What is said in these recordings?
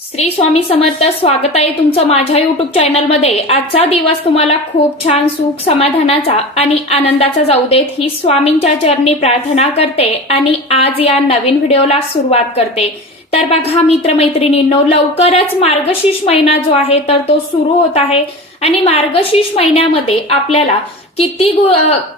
श्री स्वामी समर्थ स्वागत आहे तुमचं माझ्या युट्यूब चॅनलमध्ये आजचा दिवस तुम्हाला खूप छान सुख समाधानाचा आणि आनंदाचा जाऊ देत. ही स्वामींच्या चरणी प्रार्थना करते आणि आज या नवीन व्हिडिओला सुरुवात करते. तर बघा मित्रमैत्रिणींनो लवकरच मार्गशीर्ष महिना जो आहे तर तो सुरू होत आहे. आणि मार्गशीर्ष महिन्यामध्ये आपल्याला किती गु-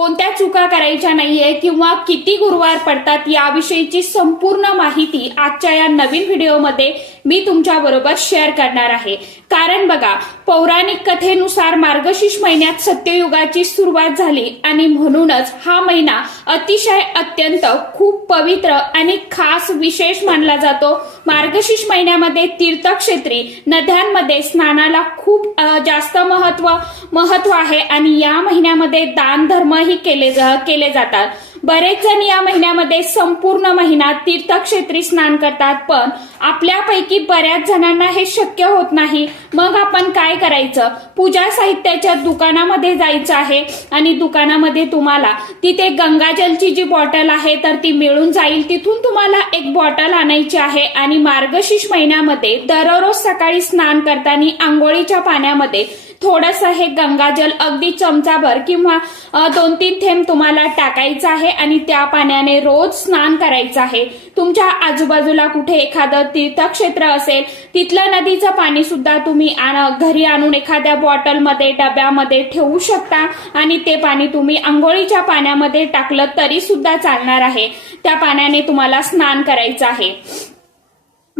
कोणत्या चुका करायच्या नाहीये किंवा किती गुरुवार पडतात याविषयीची संपूर्ण माहिती आजच्या या नवीन व्हिडिओमध्ये मी तुमच्या बरोबर शेअर करणार आहे. कारण बघा पौराणिक कथेनुसार मार्गशीर्ष महिन्यात सत्ययुगाची सुरुवात झाली आणि म्हणूनच हा महिना अतिशय अत्यंत खूप पवित्र आणि खास विशेष मानला जातो. मार्गशीर्ष महिन्यामध्ये तीर्थक्षेत्री नद्यांमध्ये स्नानाला खूप जास्त महत्त्व महत्त्व आहे आणि या महिन्यामध्ये दान धर्मही केले जा- केले जातात. बरेच जण या महिन्यामध्ये संपूर्ण महिना तीर्थक्षेत्री स्नान करतात पण आपल्यापैकी बऱ्याच जणांना हे शक्य होत नाही. मग आपण काय करायचं? पूजा साहित्याच्या दुकानामध्ये जायचं आहे आणि दुकानामध्ये तुम्हाला तिथे गंगाजलची जी बॉटल आहे तर ती मिळून जाईल. तिथून तुम्हाला एक बॉटल आणायची आहे आणि मार्गशीर्ष महिन्यामध्ये दररोज सकाळी स्नान करताना आंघोळीच्या पाण्यामध्ये थोडस हे गंगाजल अगदी चमचाभर किंवा दोन तीन थेंब तुम्हाला टाकायचं आहे आणि त्या पाण्याने रोज स्नान करायचं आहे. तुमच्या आजूबाजूला कुठे एखादं तीर्थक्षेत्र असेल तिथलं नदीचं पाणी सुद्धा तुम्ही आण- घरी आणून एखाद्या बॉटलमध्ये डब्यामध्ये ठेवू शकता आणि ते पाणी तुम्ही आंघोळीच्या पाण्यामध्ये टाकलं तरी सुद्धा चालणार आहे. त्या पाण्याने तुम्हाला स्नान करायचं आहे.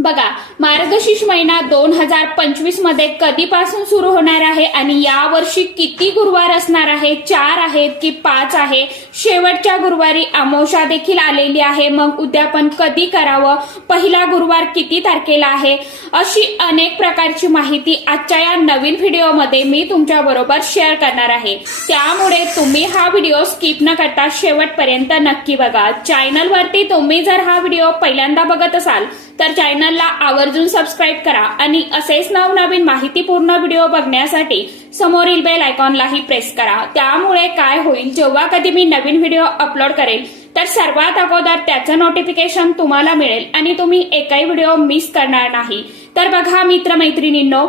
बघा मार्गशीर्ष महिना दोन हजार पंचवीसमध्ये कधीपासून सुरू होणार आहे आणि या वर्षी किती गुरुवार असणार आहे? चार आहेत की पाच आहे? शेवटच्या गुरुवारी अमावस्या देखील आलेली आहे. मग उद्यापन कधी करावं? पहिला गुरुवार किती तारखेला आहे? अशी अनेक प्रकारची माहिती आजच्या या नवीन व्हिडिओमध्ये मी तुमच्या बरोबर शेअर करणार आहे. त्यामुळे तुम्ही हा व्हिडिओ स्किप न करता शेवटपर्यंत नक्की बघा. चॅनलवरती तुम्ही जर हा व्हिडिओ पहिल्यांदा बघत असाल तर चॅनलला आवर्जून सबस्क्राईब करा आणि असेच नवनवीन माहितीपूर्ण व्हिडिओ बघण्यासाठी समोरील बेल आयकॉनलाही प्रेस करा. त्यामुळे काय होईल जेव्हा कधी मी नवीन व्हिडिओ अपलोड करेल तर सर्वात अगोदर त्याचं नोटिफिकेशन तुम्हाला मिळेल आणि तुम्ही एकही व्हिडिओ मिस करणार नाही. तर बघा मित्रमैत्रिणींनो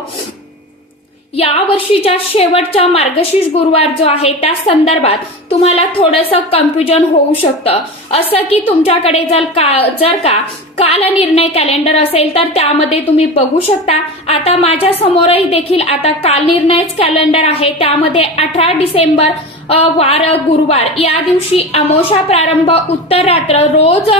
या वर्षीच्या शेवटच्या मार्गशीर्ष गुरुवार जो आहे त्या संदर्भात तुम्हाला थोडंसं कन्फ्युजन होऊ शकतं. असं की तुमच्याकडे जर का जर का काल निर्णय कॅलेंडर असेल तर त्यामध्ये तुम्ही बघू शकता. आता माझ्या समोरही देखील आता काल निर्णयच कॅलेंडर आहे. त्यामध्ये अठरा डिसेंबर वार गुरुवार या दिवशी अमोशा प्रारंभ उत्तर रात्र रोज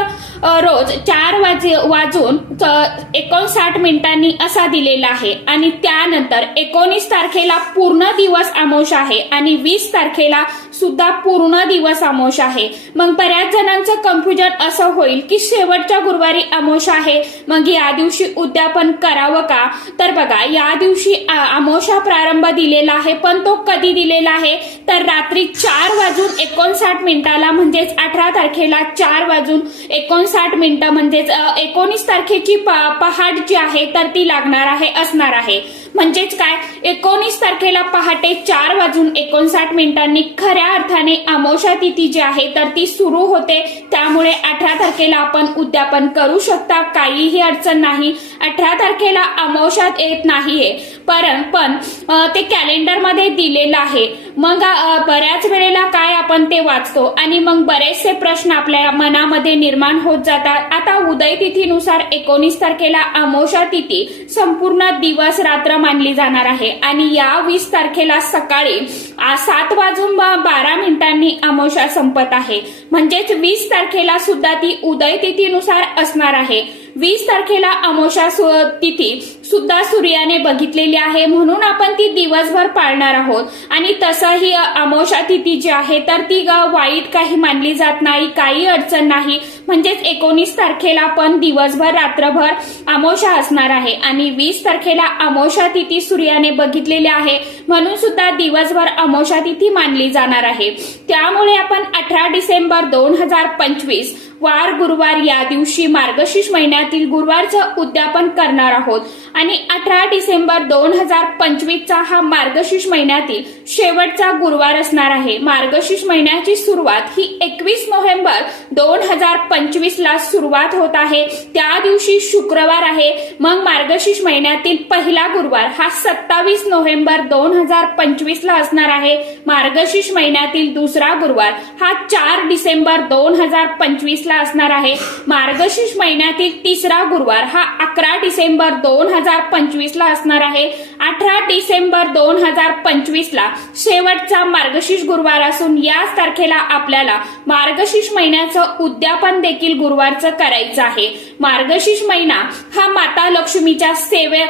रोज चार वाजे वाजून च- एकोणसाठ मिनिटांनी असा दिलेला आहे. आणि त्यानंतर एकोणीस तारखेला पूर्ण दिवस अमोश आहे. आणि वीस तारखेला सुद्धा पूर्ण दिवस अमोश आहे. मग बऱ्याच जणांचं कन्फ्युजन असं होईल की शेवटच्या गुरुवारी अमोश आहे. मग या दिवशी उद्यापन करावं का? तर बघा या दिवशी आमोशा अमोशा प्रारंभ दिलेला आहे पण तो कधी दिलेला आहे? तर रात्री चार वाजून एकोणसाठ मिनिटाला म्हणजेच अठरा तारखेला चार वाजून एकोणसाठ साठ मिनिटं म्हणजेच एकोणीस तारखेची पहाट जी आहे तर ती लागणार आहे असणार आहे. म्हणजेच काय? एकोणीस तारखेला पहाटे चार वाजून एकोणसाठ मिनिटांनी खऱ्या अर्थाने अमोशा तिथी जी आहे तर ती सुरू होते. त्यामुळे अठरा तारखेला आपण उद्यापन करू शकता. काहीही अडचण नाही. अठरा तारखेला अमावशात येत नाहीये. परं पण ते कॅलेंडरमध्ये दिलेलं आहे. मग बऱ्याच वेळेला काय आपण ते वाचतो? आणि मग बरेचसे प्रश्न आपल्या मनामध्ये निर्माण होत जातात. आता उदय तिथीनुसार एकोणीस तारखेला अमोशा तिथी संपूर्ण दिवस रात्र मानली जाणार आहे. आणि या वीस तारखेला सकाळी सात वाजून बा- बारा मिनिटांनी अमोशा संपत आहे. म्हणजेच वीस तारखेला सुद्धा ती उदय तिथीनुसार असणार आहे. वीस तारखेला अमोशा सु- तिथी सुद्धा सूर्याने बघितलेली आहे. म्हणून आपण ती दिवसभर पाळणार आहोत. आणि तसंही अमोशा तिथी जी आहे तर ती ग वाईट काही मानली जात नाही काही अडचण नाही. म्हणजेच एकोणीस तारखेला पण दिवसभर रात्रभर अमोशा असणार आहे. आणि वीस तारखेला अमोशा तिथी सूर्याने बघितलेली आहे. म्हणून सुद्धा दिवसभर अमोशा तिथी मानली जाणार आहे. त्यामुळे आपण अठरा डिसेंबर दोन हजार पंचवीस वार गुरुवार या दिवशी मार्गशीर्ष महिन्यातील गुरुवारचं उद्यापन करणार आहोत. आणि अठरा डिसेंबर दोन हजार पंचवीसचा हा मार्गशीर्ष महिन्यातील शेवटचा गुरुवार असणार आहे. मार्गशीर्ष महिन्याची सुरुवात ही एकवीस नोव्हेंबर दोन हजार पंचवीस ला सुरुवात होत आहे. त्या दिवशी शुक्रवार आहे. मग मार्गशीर्ष महिन्यातील पहिला गुरुवार हा सत्तावीस नोव्हेंबर दोन हजार पंचवीस ला असणार आहे. मार्गशीर्ष महिन्यातील दुसरा गुरुवार हा चार डिसेंबर दोन हजार पंचवीस ला असणार आहे. मार्गशीर्ष महिन्यातील तिसरा गुरुवार हा अकरा डिसेंबर दोन हजार हजार पंचवीस ला असणार आहे. अठरा डिसेंबर दोन हजार पंचवीस ला शेवटचा मार्गशीर्ष गुरुवार असून याच तारखेला आपल्याला मार्गशीर्ष महिन्याचं उद्यापन देखील गुरुवारचं करायचं आहे. मार्गशीर्ष महिना हा माता लक्ष्मीच्या सेवे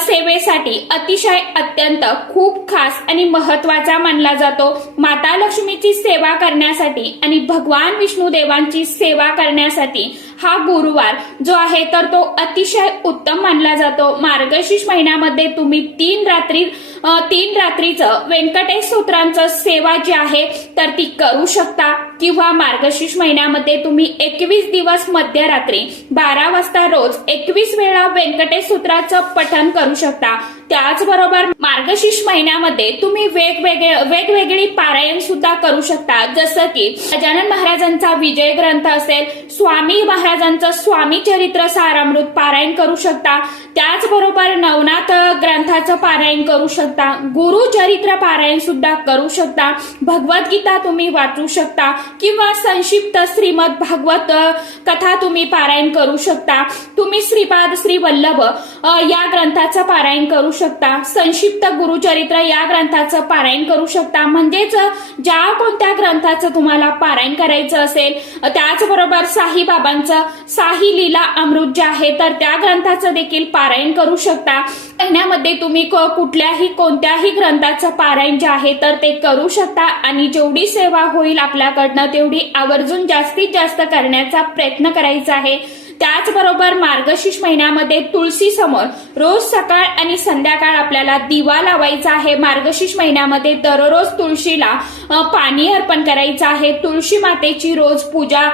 सेवेसाठी अतिशय अत्यंत खूप खास आणि महत्त्वाचा मानला जातो. माता लक्ष्मीची सेवा करण्यासाठी आणि भगवान विष्णू देवांची सेवा करण्यासाठी हा गुरुवार जो आहे तर तो अतिशय उत्तम मानला जातो. मार्गशीर्ष महिन्यामध्ये तुम्ही तीन रात्री तीन रात्रीचं व्यंकटेश सूत्रांचं सेवा जी आहे तर ती करू शकता. किंवा मार्गशीर्ष महिन्यामध्ये तुम्ही एकवीस दिवस मध्यरात्री बारा वाजता रोज एकवीस वेळा व्यंकटेश सूत्राचं पठण करू शकता. त्याचबरोबर मार्गशीर्ष महिन्यामध्ये तुम्ही वेगवेगळे वेगवेगळी पारायण सुद्धा करू शकता. जसं की गजानन महाराजांचा विजय ग्रंथ असेल स्वामी महाराजांचं स्वामी चरित्र सारामृत पारायण करू शकता. त्याचबरोबर नवनाथ ग्रंथाचं पारायण करू शकता. गुरु चरित्र पारायण सुद्धा करू शकता. भगवद्गीता तुम्ही वाचू शकता. किंवा संक्षिप्त श्रीमद भागवत कथा तुम्ही पारायण करू शकता. तुम्ही श्रीपाद श्री वल्लभ या ग्रंथाचं पारायण करू शकता. संक्षिप्त गुरुचरित्र या ग्रंथाचं पारायण करू शकता. म्हणजेच ज्या कोणत्या ग्रंथाचं तुम्हाला पारायण करायचं असेल त्याचबरोबर साईबाबांचं साही लीला अमृत जे आहे तर त्या ग्रंथाचं देखील पारायण करू शकता. महिन्यामध्ये तुम्ही क- कुठल्याही कोणत्याही ग्रंथाचं पारायण जे आहे तर ते करू शकता आणि जेवढी सेवा होईल आपल्याकडनं तेवढी आवर्जून जास्तीत जास्त करण्याचा प्रयत्न करायचा आहे. त्याचबरोबर मार्गशीर्ष महिन्यामध्ये तुळशी समोर रोज सकाळ आणि संध्याकाळ आपल्याला दिवा लावायचा आहे. मार्गशीर्ष महिन्यामध्ये दररोज तुळशीला पाणी अर्पण करायचं आहे. तुळशी मातेची रोज पूजा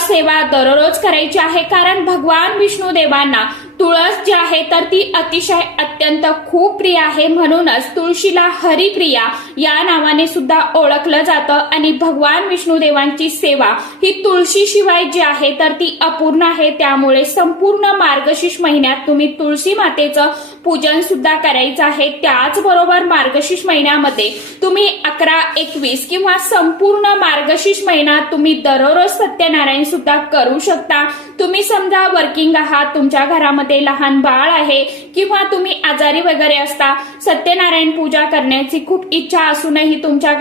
सेवा दररोज करायची आहे. कारण भगवान विष्णू देवांना तुळस जी आहे तर ती अतिशय अत्यंत खूप प्रिय आहे. म्हणूनच तुळशीला हरिप्रिया या नावाने सुद्धा ओळखलं जातं. आणि भगवान विष्णू देवांची सेवा ही तुळशी शिवाय जी आहे तर ती अपूर्ण आहे. त्यामुळे संपूर्ण मार्गशीर्ष महिन्यात तुम्ही तुळशी मातेचं पूजन सुद्धा करायचं आहे. त्याचबरोबर मार्गशीर्ष महिन्यामध्ये तुम्ही अकरा एकवीस किंवा संपूर्ण मार्गशीर्ष महिन्यात तुम्ही दररोज सत्यनारायण सुद्धा करू शकता. तुम्ही समजा वर्किंग आहात तुमच्या घरामध्ये लहान बाळ आहे किंवा तुम्ही आजारी वगैरे असता सत्यनारायण पूजा करण्याची खूप इच्छा असूनही तुमच्या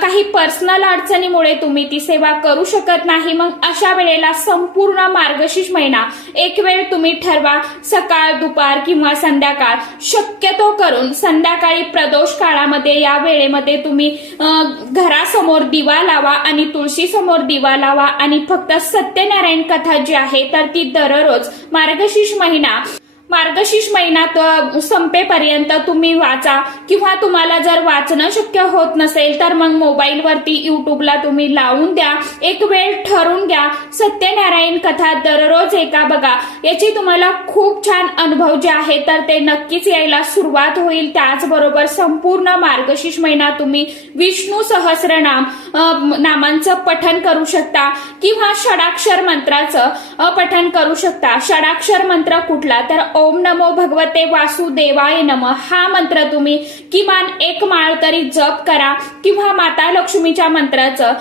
काही पर्सनल अडचणीमुळे तुम्ही ती सेवा करू शकत नाही. मग अशा वेळेला संपूर्ण मार्गशीर्ष महिना एक वेळ तुम्ही ठरवा. सकाळ दुपार किंवा संध्याकाळ. शक्यतो करून संध्याकाळी प्रदोष काळामध्ये या वेळेमध्ये तुम्ही घरासमोर दिवा लावा आणि तुळशी समोर दिवा लावा आणि फक्त सत्यनारायण कथा जी आहे तर ती दररोज मार्गशीर्ष महिना. मार्गशीर्ष महिना संपेपर्यंत तुम्ही वाचा. किंवा तुम्हाला जर वाचणं शक्य होत नसेल तर मग मोबाईलवरती युट्यूबला तुम्ही लावून द्या. एक वेळ ठरवून घ्या. सत्यनारायण कथा दररोज एका बघा. याची तुम्हाला खूप छान अनुभव जे आहे तर ते नक्कीच यायला सुरुवात होईल. त्याचबरोबर संपूर्ण मार्गशीर्ष महिना तुम्ही विष्णू सहस्रनाम नामांचं पठण करू शकता किंवा षडाक्षर मंत्राचं पठन पठण करू शकता. षडाक्षर मंत्र कुठला? तर ओम नमो भगवते वासुदेवाय नम. हा मंत्र तुम्ही किमान एक माळ तरी जप करा किंवा माता लक्ष्मीच्या मंत्राचं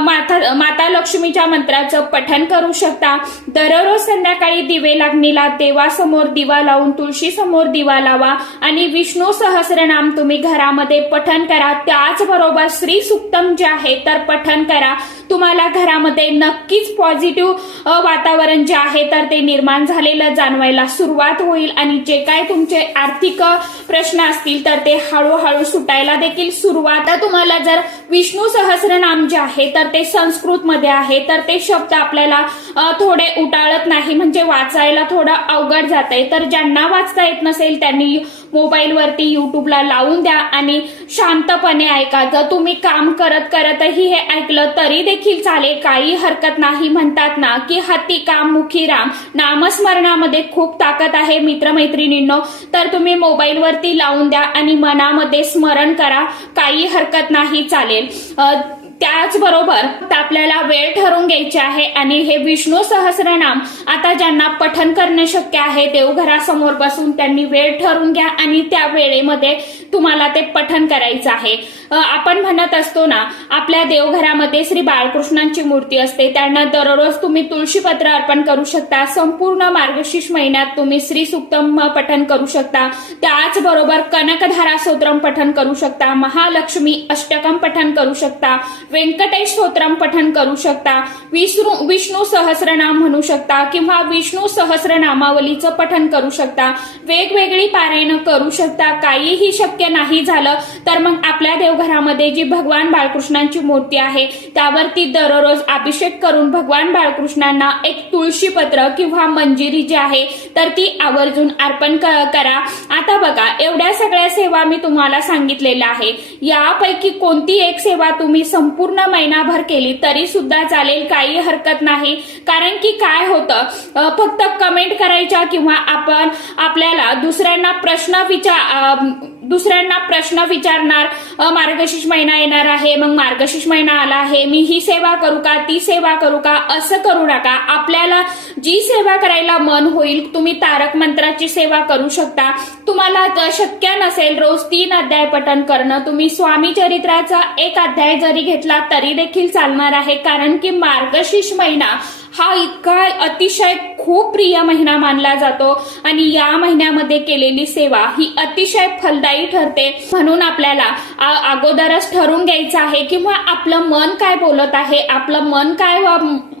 माता माता लक्ष्मीच्या मंत्राचं पठण करू शकता. दररोज संध्याकाळी दिवे लागणीला देवासमोर दिवा लावून तुळशी समोर दिवा लावा आणि विष्णू सहस्रनाम तुम्ही घरामध्ये पठण करा. त्याचबरोबर श्री सुक्तम जे आहे तर पठन करा. तुम्हाला घरामध्ये नक्कीच पॉझिटिव्ह वातावरण जे आहे तर ते निर्माण झालेलं जाणवायला सुरुवात होईल. आणि जे काय तुमचे आर्थिक प्रश्न असतील तर ते हळूहळू सुटायला देखील सुरुवात. तुम्हाला जर विष्णू सहस्रनाम जे आहे तर ते संस्कृत मध्ये आहे तर ते शब्द आपल्याला थोडे उटाळत नाही. म्हणजे वाचायला थोडं अवघड जात आहे तर ज्यांना वाचता येत नसेल त्यांनी मोबाईलवरती युट्यूबला लावून द्या आणि शांतपणे ऐका. जर तुम्ही काम करत करतही हे ऐकलं तरी देखील चालेल. काही हरकत नाही म्हणतात ना की हत्ती काम मुखी राम. नामस्मरणामध्ये खूप ताकद आहे मित्रमैत्रिणींनो. तर तुम्ही मोबाईलवरती लावून द्या आणि मनामध्ये स्मरण करा. काही हरकत नाही चालेल. त्याचबरोबर आपल्याला वेळ ठरवून घ्यायची आहे आणि हे विष्णू सहस्रनाम आता ज्यांना पठन करणे शक्य आहे देवघरासमोर बसून त्यांनी वेळ ठरवून घ्या आणि त्या वेळेमध्ये तुम्हाला ते पठन करायचं आहे. आपण म्हणत असतो ना आपल्या देवघरामध्ये श्री बाळकृष्णांची मूर्ती असते. त्यांना दररोज तुम्ही तुळशीपत्र अर्पण करू शकता. संपूर्ण मार्गशीर्ष महिन्यात तुम्ही श्री सुक्तम पठन करू शकता. त्याचबरोबर कनकधारा स्तोत्रम पठन करू शकता. महालक्ष्मी अष्टकम पठन करू शकता. व्यंकटेश स्तोत्रम पठन करू शकता. विष्णू विष्णू सहस्रनाम म्हणू शकता किंवा विष्णू सहस्रनामावलीचं पठन करू शकता. वेगवेगळी पारायण करू शकता. काहीही शक्य नाही झालं तर मग आपल्या घरामध्ये जी भगवान बाळकृष्णांची मूर्ती आहे त्यावरती दररोज अभिषेक करून भगवान बाळकृष्णांना एक तुळशीपत्र किंवा मंजिरी जी आहे तर ती आवर्जून अर्पण क- करा. आता बघा एवढ्या सगळ्या सेवा मी तुम्हाला सांगितलेल्या आहे यापैकी कोणती एक सेवा तुम्ही संपूर्ण महिनाभर केली तरी सुद्धा चालेल काही हरकत नाही. कारण की काय होतं फक्त कमेंट करायच्या किंवा आपण आपल्याला दुसऱ्यांना प्रश्न विचार दुसऱ्यांना प्रश्न विचारणार मार्गशीर्ष महिना येणार आहे मग मार्गशीर्ष महिना आला आहे मी ही सेवा करू का ती सेवा करू का असं करू नका. आपल्याला जी सेवा करायला मन होईल तुम्ही तारक मंत्राची सेवा करू शकता. तुम्हाला शक्य नसेल रोज तीन अध्याय पठण करणं तुम्ही स्वामी चरित्राचा एक अध्याय जरी घेतला तरी देखील चालणार आहे. कारण की मार्गशीर्ष महिना हा इतका अतिशय खूप प्रिय महिना मानला जातो. आणि या महिन्यामध्ये केलेली सेवा ही अतिशय फलदायी ठरते. म्हणून आपल्याला आ- अगोदरच ठरवून घ्यायचं आहे किंवा आपलं मन काय बोलत आहे आपलं मन काय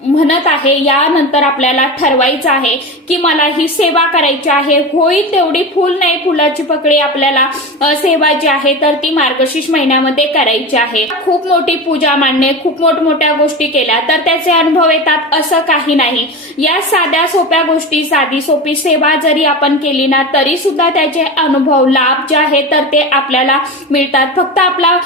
म्हणत आहे यानंतर आपल्याला ठरवायचं आहे की मला ही सेवा करायची आहे. होईल तेवढी फुल नाही फुलाची पकडी आपल्याला सेवा जी आहे तर ती मार्गशीर्ष महिन्यामध्ये करायची आहे. खूप मोठी पूजा मांडणे खूप मोठमोठ्या गोष्टी केल्या तर त्याचे अनुभव येतात असं काही नाही. या साध्या सोप्या गोष्टी साधी सोपी सेवा जरी आपण केली ना तरी सुद्धा त्याचे अनुभव लाभ जे आहे तर ते आपल्याला मिळतात. फक्त आपला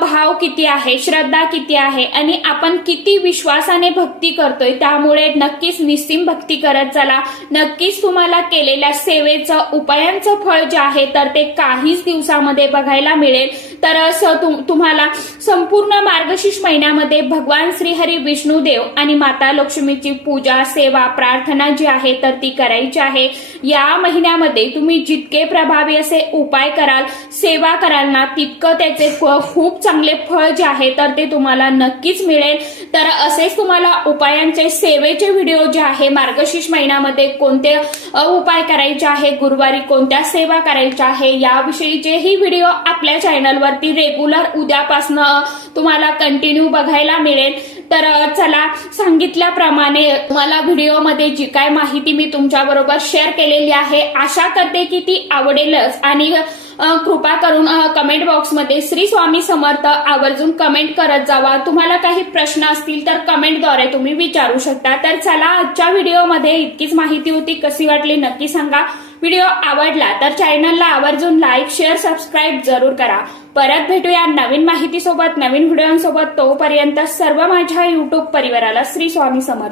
भाव किती आहे श्रद्धा किती आहे आणि आपण किती विश्वासाने भक्ती करतोय. त्यामुळे नक्कीच निस्सीम भक्ती करत चला. नक्कीच तुम्हाला केलेल्या सेवेचं उपायांचं फळ जे आहे तर ते काहीच दिवसामध्ये बघायला मिळेल. तर असं तुम- तुम्हाला संपूर्ण मार्गशीर्ष महिन्यामध्ये भगवान श्रीहरी विष्णुदेव आणि माता लक्ष्मीची पूजा सेवा प्रार्थना जी आहे तर ती करायची आहे. या महिन्यामध्ये तुम्ही जितके प्रभावी असे उपाय कराल सेवा कराल ना तितकं त्याचे खूप चांगले फळ जे आहे तर ते तुम्हाला नक्कीच मिळेल. तर असेच तुम्हाला उपाय उपायांचे सेवेचे व्हिडिओ जे आहे मार्गशीर्ष महिन्यामध्ये कोणते उपाय करायचे आहे गुरुवारी कोणत्या सेवा करायच्या आहे याविषयीचेही व्हिडिओ आपल्या चॅनलवरती रेग्युलर उद्यापासनं तुम्हाला कंटिन्यू बघायला मिळेल. तर चला सांगितल्याप्रमाणे मला व्हिडिओमध्ये जी काय माहिती मी तुमच्याबरोबर शेअर केलेली आहे आशा करते की ती आवडेलच. आणि कृपा करून कमेंट बॉक्समध्ये श्री स्वामी समर्थ आवर्जून कमेंट करत जावा. तुम्हाला काही प्रश्न असतील तर कमेंटद्वारे तुम्ही विचारू शकता. तर चला आजच्या व्हिडिओमध्ये इतकीच माहिती होती. कशी वाटली नक्की सांगा. व्हिडिओ आवडला तर चॅनलला आवर्जून लाईक शेअर सबस्क्राईब जरूर करा. परत भेटूया नवीन माहितीसोबत नवीन व्हिडिओसोबत. तोपर्यंत सर्व माझ्या युट्यूब परिवाराला श्री स्वामी समर्थ.